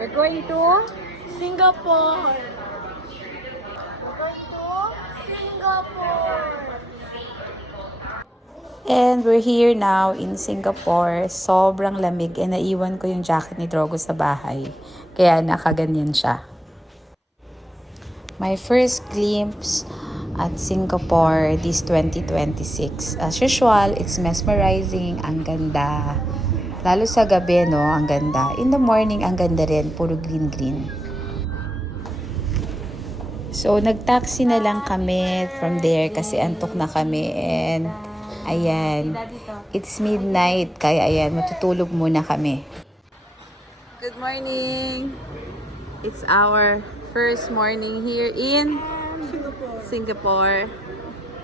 We're going to Singapore. We're going to Singapore. And we're here now in Singapore. Sobrang lamig and naiwan ko yung jacket ni Drogo sa bahay. Kaya nakaganyan siya. My first glimpse at Singapore this 2026. As usual, it's mesmerizing. Ang ganda. Lalo sa gabi, no? Ang ganda. In the morning, ang ganda rin. Puro green-green. So, nag-taxi na lang kami from there kasi antok na kami. And, ayan. It's midnight. Kaya, ayan, matutulog muna kami. Good morning! It's our first morning here in Singapore.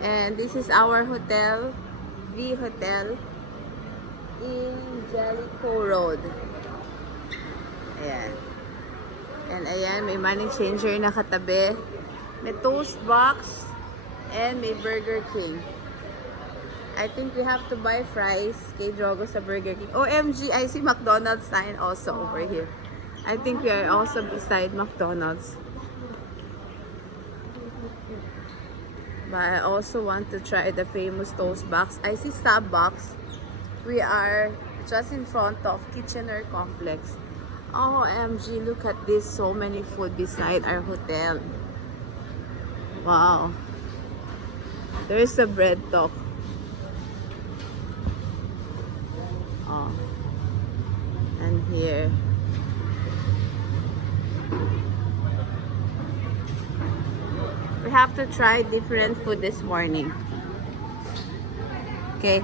And this is our hotel, V Hotel, in Jellicoe Road. Ayan. And ayan, may money changer na katabi. May toast box and may Burger King. I think we have to buy fries kay Drogo sa Burger King. OMG, I see McDonald's sign also over here. I think we are also beside McDonald's. But I also want to try the famous toast box. I see Starbucks. We are just in front of Kitchener Complex. OMG, look at this. So many food beside our hotel. Wow. There's a bread talk. Oh. And here. We have to try different food this morning. Okay.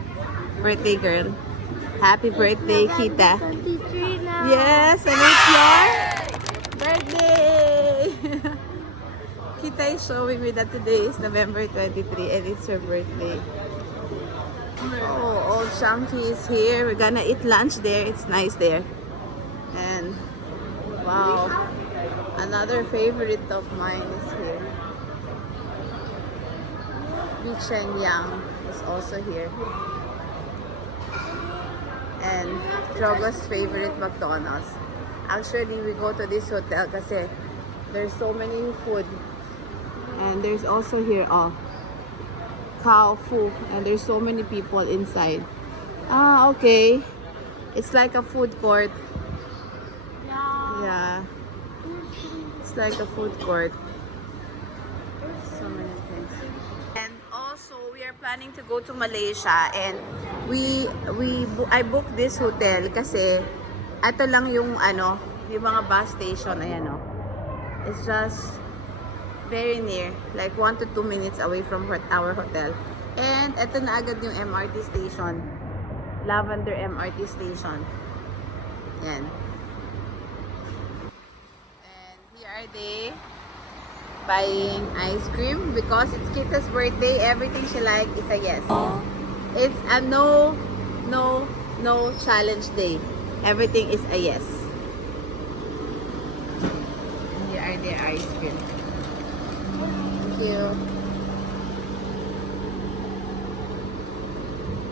Birthday girl. Happy birthday, Kita. 23 now. Yes, and it's your birthday. Kita is showing me that today is November 23 and it's her birthday. Oh, old Chunky is here. We're gonna eat lunch there. It's nice there. And wow, another favorite of mine is here. Beach and Yang is also here. And Drogo's favorite McDonald's. Actually, we go to this hotel kasi there's so many food. And there's also here, cow food. And there's so many people inside. Ah, okay. It's like a food court. Yeah. It's like a food court. So many things. And also, we are planning to go to Malaysia. And I booked this hotel kasi ito lang yung yung mga bus station. Ayan, oh. It's just very near, like 1 to 2 minutes away from our hotel. And ito na agad yung MRT station. Lavender MRT station. Yan. And here are they buying ice cream because it's Kita's birthday. Everything she likes is a yes. It's a no challenge day. Everything is a yes. And here are their ice cream.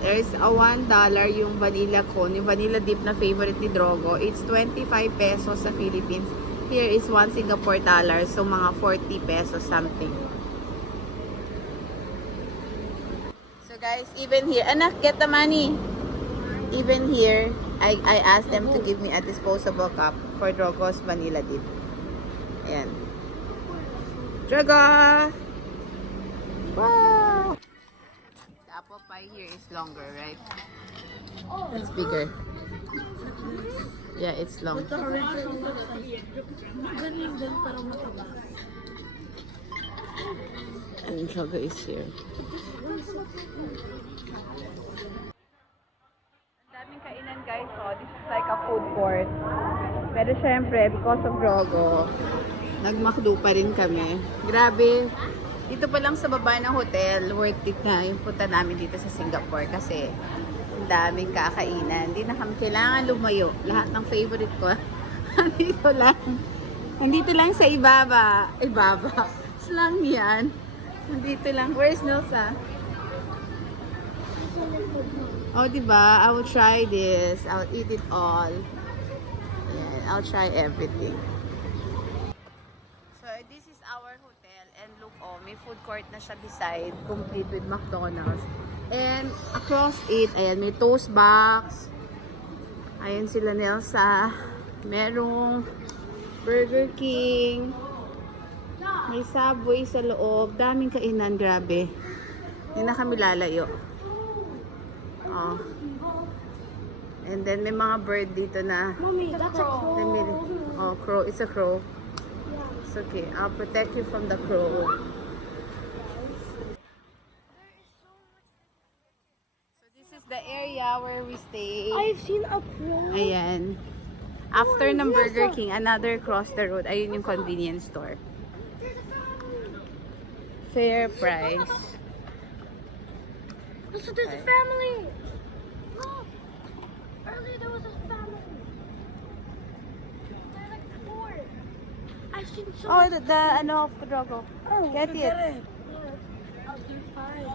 There's a $1 yung vanilla cone, yung vanilla dip na favorite ni Drogo. It's 25 pesos sa Philippines. Here is 1 Singapore dollar, so mga 40 pesos something. So guys, even here, anak, get the money. Even here, I asked them to give me a disposable cup for Drogo's vanilla dip. Ayan. Drogo! Wow! The apple pie here is longer, right? It's bigger. Yeah, it's long. And Drogo is here. Daming kainan guys, so this is like a food court. Pero syempre, because of Drogo, nag-McDo pa rin kami. Grabe. Dito pa lang sa baba ng hotel, worth it na yung punta namin dito sa Singapore kasi ang daming kakainan. Hindi na kami kailangan lumayo. Lahat ng favorite ko, nandito lang. Nandito lang sa ibaba. Ibaba. Slang yan. Nandito lang. Where's Nilsa? Oh, diba? I will try this. I will eat it all. Ayan, I'll try everything. So, this is our hotel. And look, oh, may food court na siya beside, complete with McDonald's. And across it, ayan, may toast box. Ayan sila Nelsa. Merong Burger King. May Subway sa loob. Daming kainan, grabe. Hindi na kami lalayo. Oh. And then may mga bird dito na. Mommy, that's a crow. Oh, crow. It's a crow. It's okay. I'll protect you from the crow. So this is the area where we stay. I've seen a crow. Ayan. After ng Burger King, another cross the road. Ayun yung convenience store. Fair price. Listen, there's a family. Look. Earlier there was a family. They're like 4. I've seen so Oh, the ano, Drogo. Oh, Get it. I'll do 5.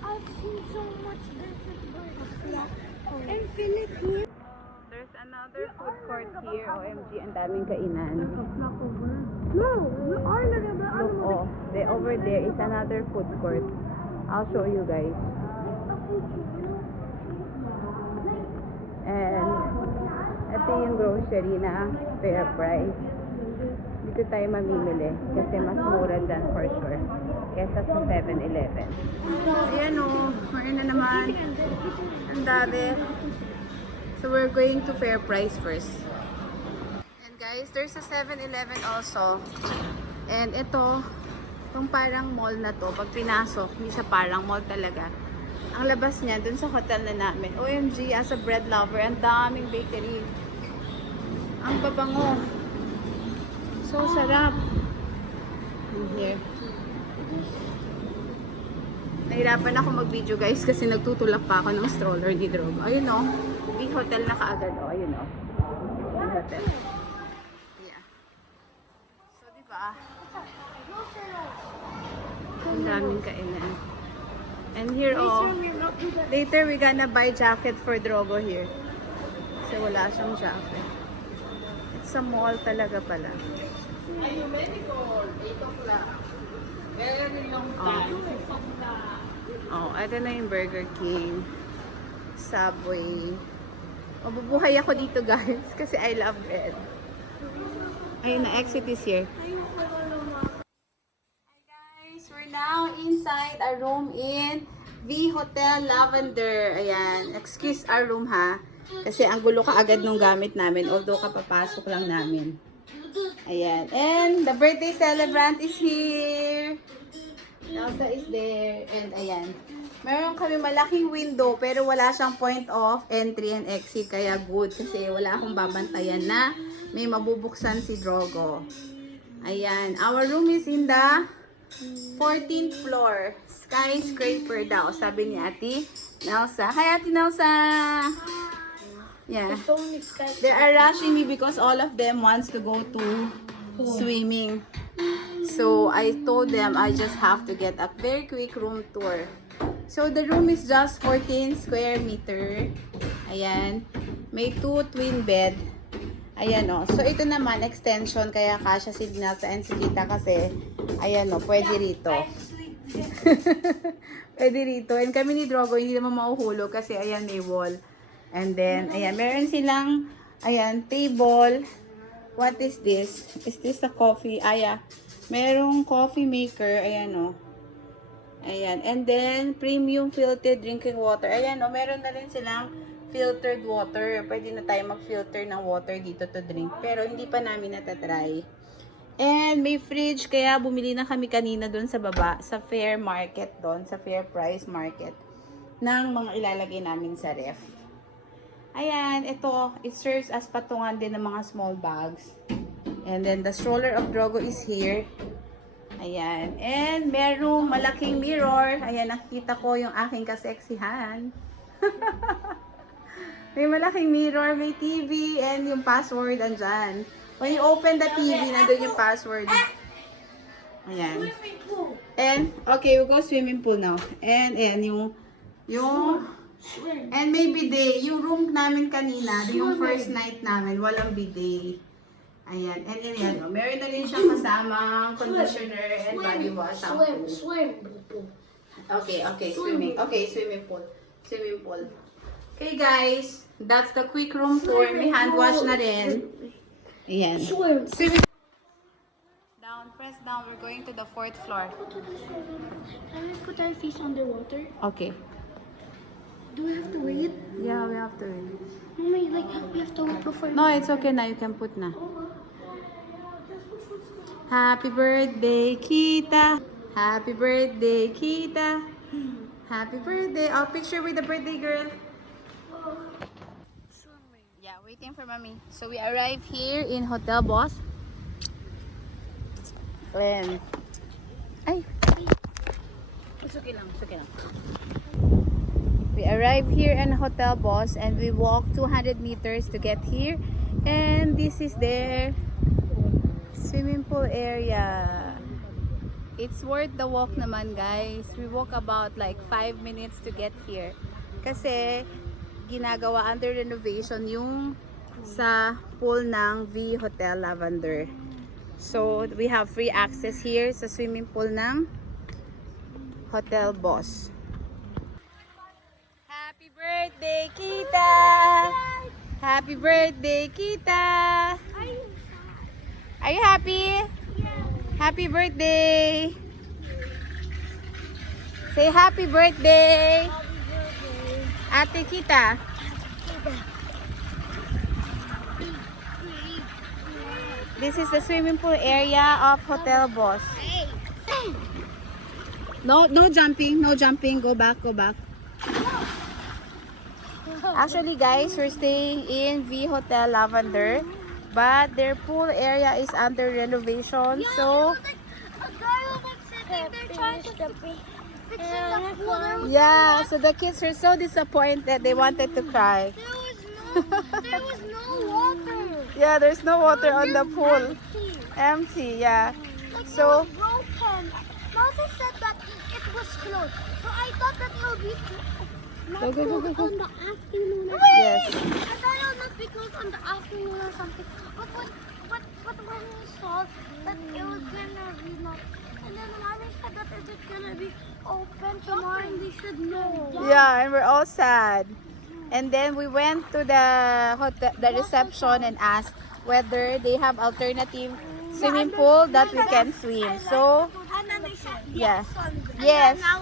I've seen so much different birds. In Philippines. There's another food court here. OMG, ang daming kainan. No, we are not in the Look, oh, over there is another food court. I'll show you guys. And ito yung grocery na fair price. Dito tayo mamimili kasi mas mura dyan for sure kesa sa 7-Eleven. Ayan o, mayroon na naman. Ang dami. So we're going to fair price first. And guys, there's a 7-Eleven also. And ito, itong parang mall na to, pag pinasok, hindi siya parang mall talaga. Ang labas niya, dun sa hotel na namin. OMG, as a bread lover, ang daming bakery. Ang babango. So sarap. In here. Nahirapan ako mag-video guys kasi nagtutulak pa ako ng stroller ni Drogo. Ayun o. Big hotel na kaagad o. Ayun o. Big hotel. Yeah. So diba? Ang daming kainan. And here oh. Later we gonna buy jacket for Drogo here. Kasi wala siyang jacket. It's a mall talaga pala. Oh, ito na yung Burger King, Subway. Mabubuhay ako dito guys kasi I love bread. Ayun na, exit is here. Hi guys, we're now inside our room in V Hotel Lavender. Ayan, excuse our room ha. Kasi ang gulo ka agad nung gamit namin although kapapasok lang namin. Ayan, and the birthday celebrant is here. Elsa is there. And ayan. Meron kami malaking window pero wala siyang point of entry and exit. Kaya good kasi wala akong babantayan na may mabubuksan si Drogo. Ayan. Our room is in the 14th floor. Skyscraper daw. Sabi ni Ate Nelsa. Hi Ate Nelsa! Yeah. They are rushing me because all of them wants to go to swimming. So I told them I just have to get a very quick room tour. So the room is just 14 square meter. Ayan. May 2 twin bed. Ayan o. So ito naman extension kaya kasya si Dinasa and si Kita kasi ayan o. Pwede rito. Pwede rito. And kami ni Drogo hindi naman mauhulog kasi ayan may wall. And then ayan. Meron silang ayan table. What is this? Is this a coffee? Aya. Merong coffee maker. Ayan o. Ayan. And then, premium filtered drinking water. Ayan o. Meron na rin silang filtered water. Pwede na tayo mag-filter ng water dito to drink. Pero hindi pa namin natatry. And may fridge. Kaya bumili na kami kanina doon sa baba. Sa fair market doon. Sa fair price market. Ng mga ilalagay namin sa ref. Ayan, ito, it serves as patungan din ng mga small bags. And then, the stroller of Drogo is here. Ayan. And, merong malaking mirror. Ayan, nakikita ko yung aking kaseksihan. May malaking mirror, may TV, and yung password andyan. When you open the TV, nandun yung password. Ayan. And, okay, we'll go swimming pool now. And, ayan, yung Swim. And may bidet. Yung room namin kanina, yung first night namin, walang bidet. Ayan. And yan, oh, meron na rin siyang kasamang conditioner and body wash. Swim. Okay, swimming. Okay, swimming pool. Okay guys, that's the quick room tour. May hand wash na rin. Ayan. Swim. Down, press down. We're going to the 4th floor. Can we put our face underwater? Okay. Do we have to wait? Yeah, we have to. Mommy, like, we have to wait before. No, it's okay na. You can put na. Happy birthday, Kita. Happy birthday, Kita. Happy birthday. Oh, picture with the birthday girl. Yeah, waiting for mommy. So we arrived here in Hotel Boss. And ay, it's okay lang. We arrived here in Hotel Boss and we walked 200 meters to get here. And this is their swimming pool area. It's worth the walk naman, guys. We walk about like 5 minutes to get here. Kasi ginagawa under renovation yung sa pool ng V Hotel Lavender. So we have free access here sa swimming pool ng Hotel Boss. Happy birthday, Kita! Happy birthday, Kita! Are you happy? Happy birthday! Say happy birthday! Ate Kita. This is the swimming pool area of Hotel Boss. No jumping. Go back. Actually, guys, we're staying in V Hotel Lavender, but their pool area is under renovation. So, yeah, so the kids were so disappointed. They wanted to cry. There was no water. Yeah, there's no water on the pool. Empty, yeah. Like So, it was broken. Mother said that it was closed. So I thought that it would be not Go. closed on the afternoon. Yes. I thought it would not be closed on the afternoon or something. But when we saw that it was gonna be locked, and then Mommy said that it was gonna be open tomorrow, and we should know. yeah, and we're all sad. And then we went to the hotel, the reception, and asked whether they have alternative swimming pool that we can swim. So, And then they said yeah. And Yes. then now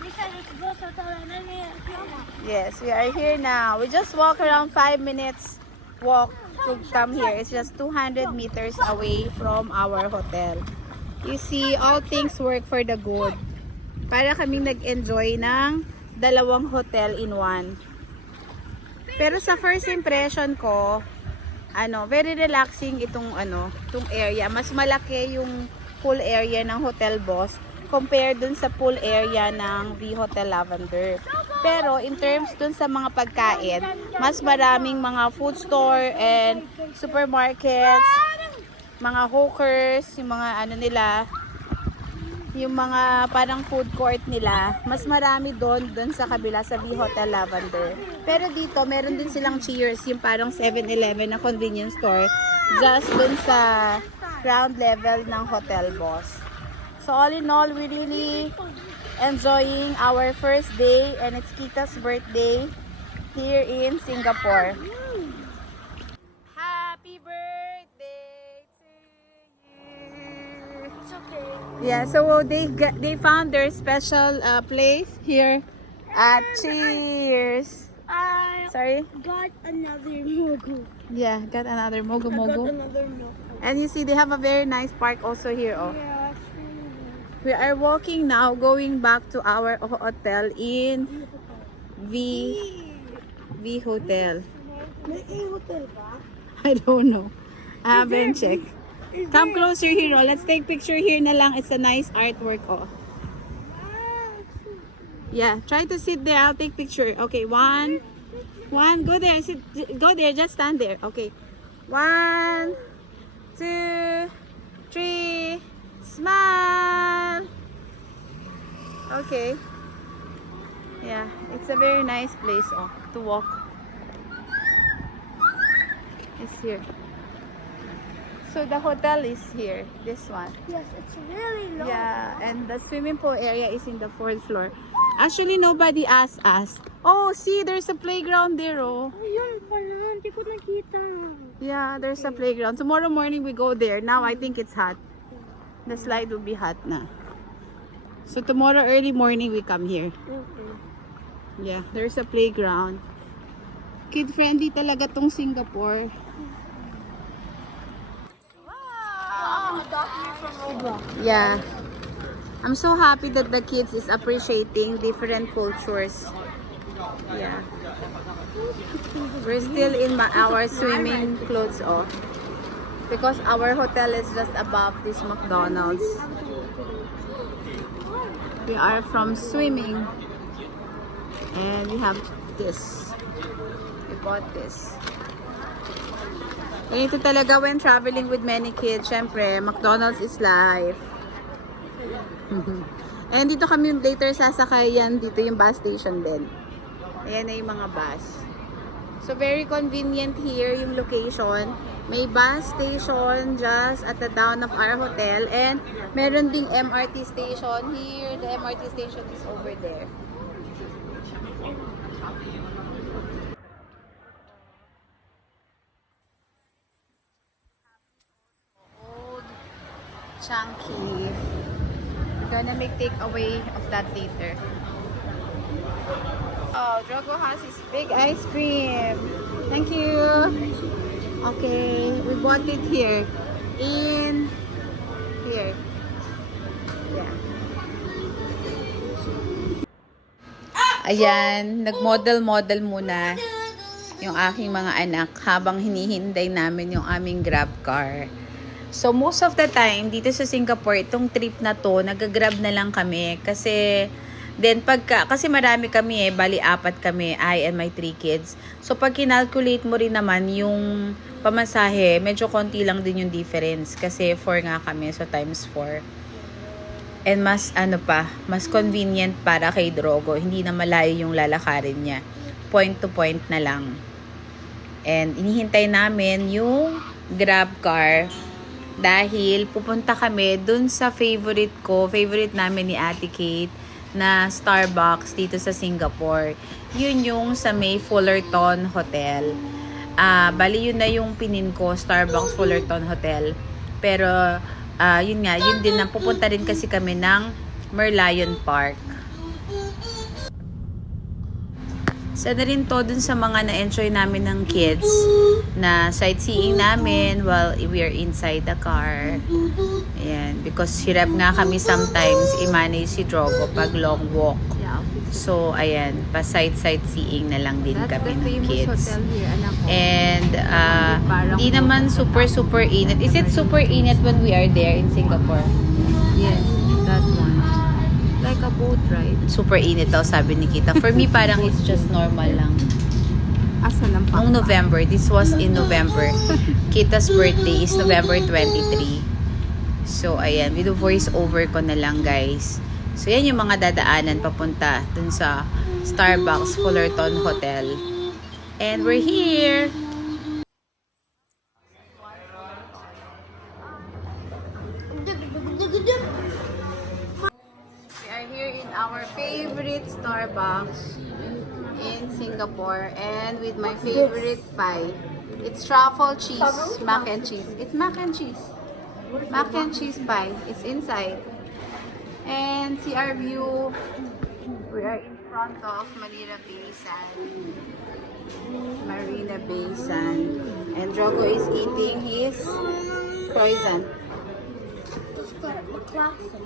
we said it's Boss Hotel, and then we Yes, we are here now. We just walk around 5 minutes walk to come here. It's just 200 meters away from our hotel. You see, all things work for the good. Para kaming nag-enjoy ng dalawang hotel in one. Pero sa first impression ko, very relaxing itong area. Mas malaki yung pool area ng Hotel Boss compared dun sa pool area ng V Hotel Lavender. Pero in terms dun sa mga pagkain, mas maraming mga food store and supermarkets, mga hawkers, yung mga nila, yung mga parang food court nila, mas marami doon sa kabila sa V Hotel Lavender. Pero dito, meron din silang Cheers, yung parang 7-Eleven na convenience store, just doon sa ground level ng Hotel Boss. So all in all, we really enjoying our first day, and it's Kita's birthday here in Singapore. Happy birthday to you! It's okay. Yeah, so they found their special place here at Cheers. I Sorry? got another mogu. Yeah, got another Mogo I got Mogo. another milk. And you see, they have a very nice park also here. Oh. Yeah, it's really nice. We are walking now, going back to our hotel in V Hotel. May hotel ba? I don't know. I haven't checked. Come closer here. Oh. Let's take picture here na lang. It's a nice artwork. Oh. Yeah, try to sit there. I'll take picture. Okay, one. Go there. Go there. Just stand there. Okay. 1, 2, 3. Smile. Okay. Yeah, it's a very nice place to walk. It's here. So the hotel is here, this one. Yes, it's really low. Yeah, and the swimming pool area is in the 4th floor. Actually, nobody asked us. Oh, see, there's a playground there, oh. Oh, yun pala. Hindi ko nakita. Yeah, there's a playground. Tomorrow morning we go there. Now I think it's hot. The slide will be hot na. So tomorrow early morning we come here. Okay. Yeah, there's a playground. Kid-friendly talaga tong Singapore. Wow! Adopt me from Roblox. Yeah. I'm so happy that the kids is appreciating different cultures. Yeah. We're still in our swimming clothes off. Because our hotel is just above this McDonald's. We are from swimming. And we have this. We bought this. Ganito talaga when traveling with many kids. Syempre, McDonald's is life. And dito kami later sasakay yan. Dito yung bus station din. Ayan na yung mga bus. So, very convenient here yung location. May bus station just at the down of our hotel. And meron ding MRT station here. The MRT station is over there. Old, chunky. We're gonna make takeaway of that later. Oh, Drogo has his big ice cream. Thank you. Okay, we bought it here. In here. Yeah. Ayan, nag-model-model muna yung aking mga anak habang hinihintay namin yung aming Grab car. So, most of the time, dito sa Singapore, itong trip na to, nag-grab na lang kami. Kasi, kasi marami kami bali 4 kami, I and my 3 kids. So, pag kinalculate mo rin naman yung pamasahe, medyo konti lang din yung difference. Kasi 4 nga kami, so times 4. And mas, mas convenient para kay Drogo. Hindi na malayo yung lalakarin niya. Point to point na lang. And, inihintay namin yung Grab car. Dahil pupunta kami dun sa favorite namin ni Ate Kate na Starbucks dito sa Singapore. Yun yung sa may Fullerton Hotel. Bali yun na yung pinin ko, Starbucks Fullerton Hotel. Pero yun nga, yun din na pupunta rin kasi kami ng Merlion Park. Sana rin to dun sa mga na-enjoy namin ng kids na sightseeing namin while we are inside the car. Ayan, because hirap nga kami sometimes i-manage si Drogo pag long walk. So, ayan, pa-sightseeing na lang din kami ng kids. And, di naman super init. Is it super init when we are there in Singapore? Yes, that one. Like a boat ride. Super init daw, sabi ni Kita. For me, parang it's just normal lang. Asa lang pa? Noong November, this was in November. Kita's birthday is November 23. So, ayan, with the voice over ko na lang, guys. So, yan yung mga dadaanan papunta dun sa Starbucks Fullerton Hotel. And we're here! We are here in our favorite Starbucks in Singapore and with my favorite pie. It's truffle cheese, mac and cheese. It's mac and cheese. Mac and cheese pie. It's inside. And see our view. We are in front of Marina Bay Sand. Marina Bay Sand. And Drogo is eating his croissant. It's got the classic.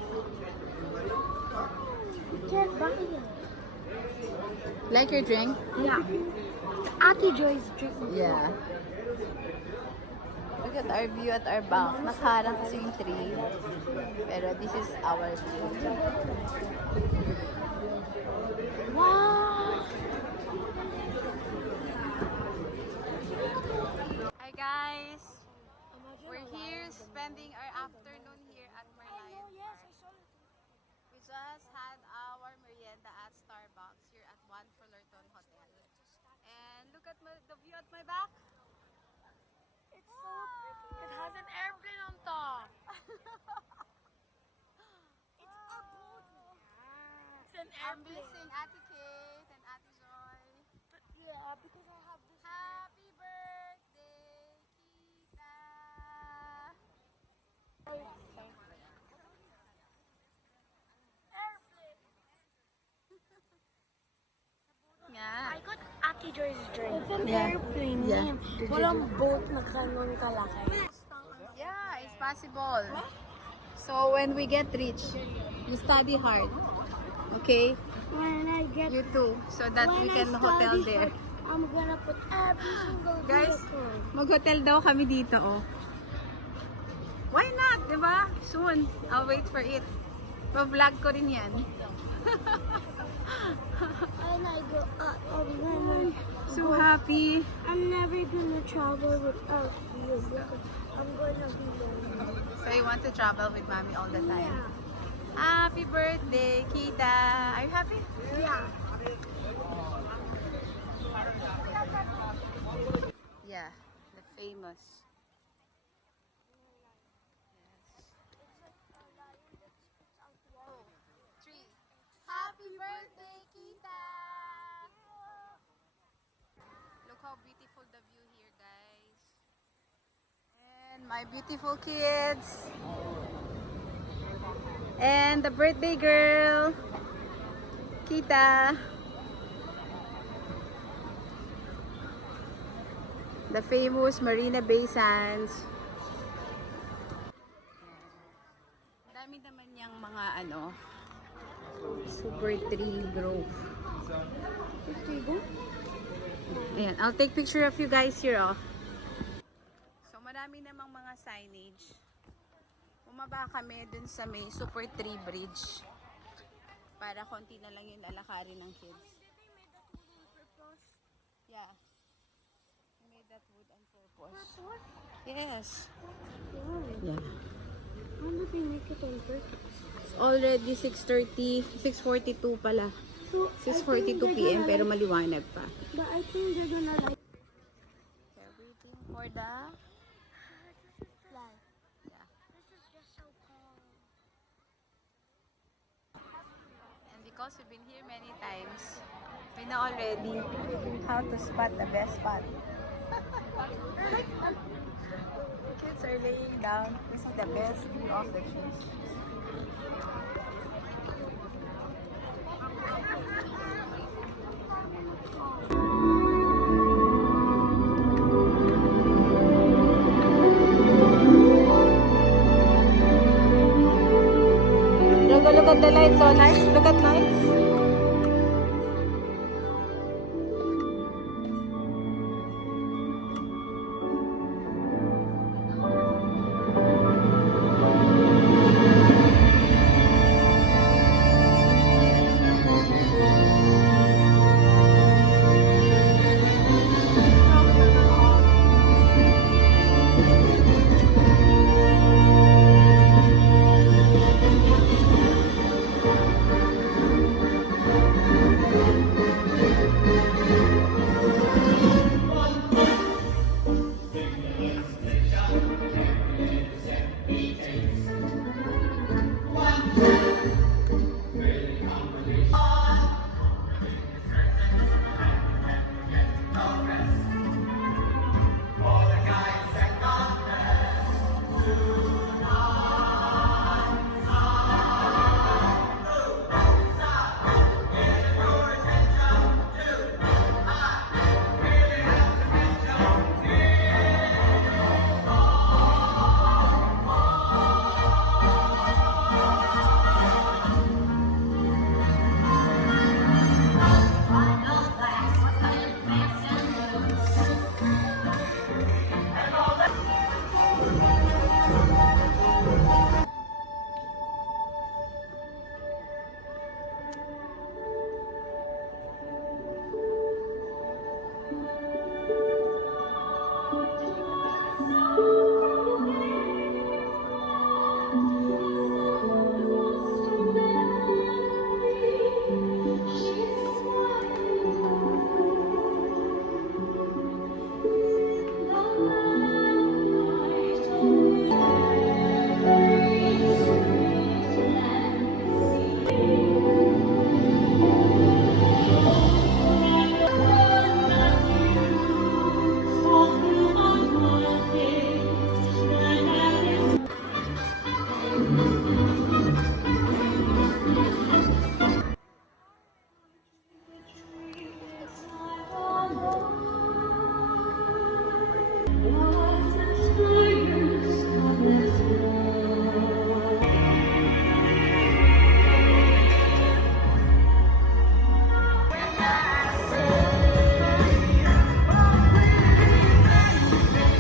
Can't buy it. Like your drink? Yeah. Aki Joy's drink. Yeah. Look at our view at our bank. Nakaharang kasi yung tree. Pero this is our view. Wow! Hi guys! We're here spending our afternoon here at Merlion Park. We just had our merienda at Starbucks here It's a boat. It's an I'm airplane. missing Ate Kate and Ate Joy. Yeah, because I have this. Happy birthday, Tita! Airplane. Nga. I got Aki Joy's drink. It's an Yeah. airplane. Yeah. Yan. Walang boat na ganun kalaki. Yeah, it's possible. So when we get rich, you study hard. Okay? When I get You too. So that when we I can hotel study there. hard, I'm gonna put every single Guys, vehicle. mag-hotel daw kami dito, oh. Why not, di ba? Soon. I'll wait for it. Pa-vlog ko rin yan. And I go, I'm So happy. I'm never gonna travel without you because I'm gonna be lonely. So you want to travel with mommy all the time? Yeah. Happy birthday, Kita. Are you happy? Yeah. Yeah, the famous. Three. Happy birthday, Kita! Look how beautiful the view here, guys. And my beautiful kids. And the birthday girl, Kita. The famous Marina Bay Sands. Dami naman yung mga ano, super tree grove. Ayan, I'll take picture of you guys here, oh. So, marami namang mga signage. Bumaba kami dun sa may super tree bridge. Para konti na lang yung lalakarin ng kids. Yeah. We made that wood on purpose. Yes. Yeah. How did they make it on purpose? It's already 6:30, 6:42 pala. So, 6:42 p.m. pero maliwanag pa. But I think they're gonna like Everything for the fly. yeah. This is just so cool. And because we've been here many times, we know already how to spot the best spot. Kids are laying down. This is the best view of the trees. Look at the lights, so nice. Look at lights.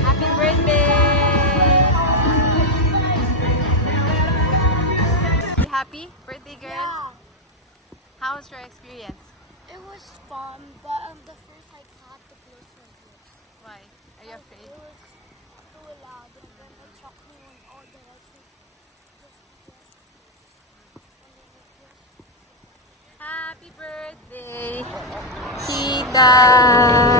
Happy birthday! You happy, birthday girl? Yeah, How was your experience? it was fun, but the first I had to close my ears. Why? Are you afraid? It was too loud, and then it shocked me when all the lights were just closed. And then it just Happy birthday, Tita!